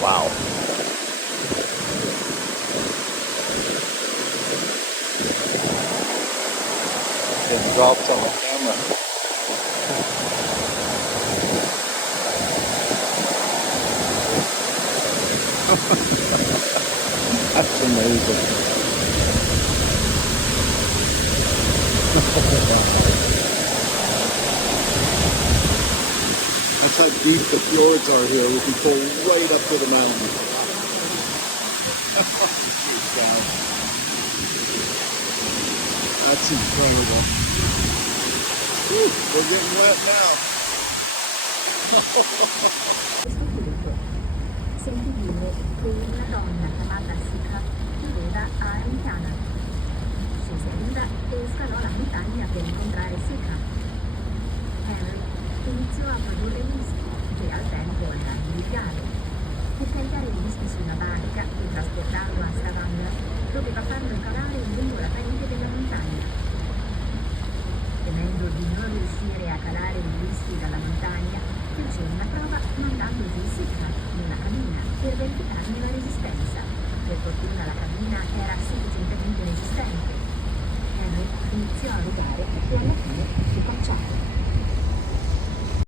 Wow. Getting dropped on the camera. That's amazing. That's how deep the fjords are here. We can pull right up to the mountain. That's incredible. Whew, we're getting wet now. Sentì dire che una donna chiamata Sika viveva a Indiana. Scese a riva e scalò la montagna per incontrare Sika. Henry iniziò a produrre whisky, che al tempo era illegale. Per caricare il whisky su una barca e trasportarlo a Stavanger, doveva farlo calare lungo la parete della montagna. Temendo di non riuscire a calare il whisky dalla montagna, fece una prova mandando giù Sika nella cabina per verificarne la resistenza. Per fortuna la cabina era sufficientemente resistente. Henry iniziò a rubare e alla fine fu cacciato.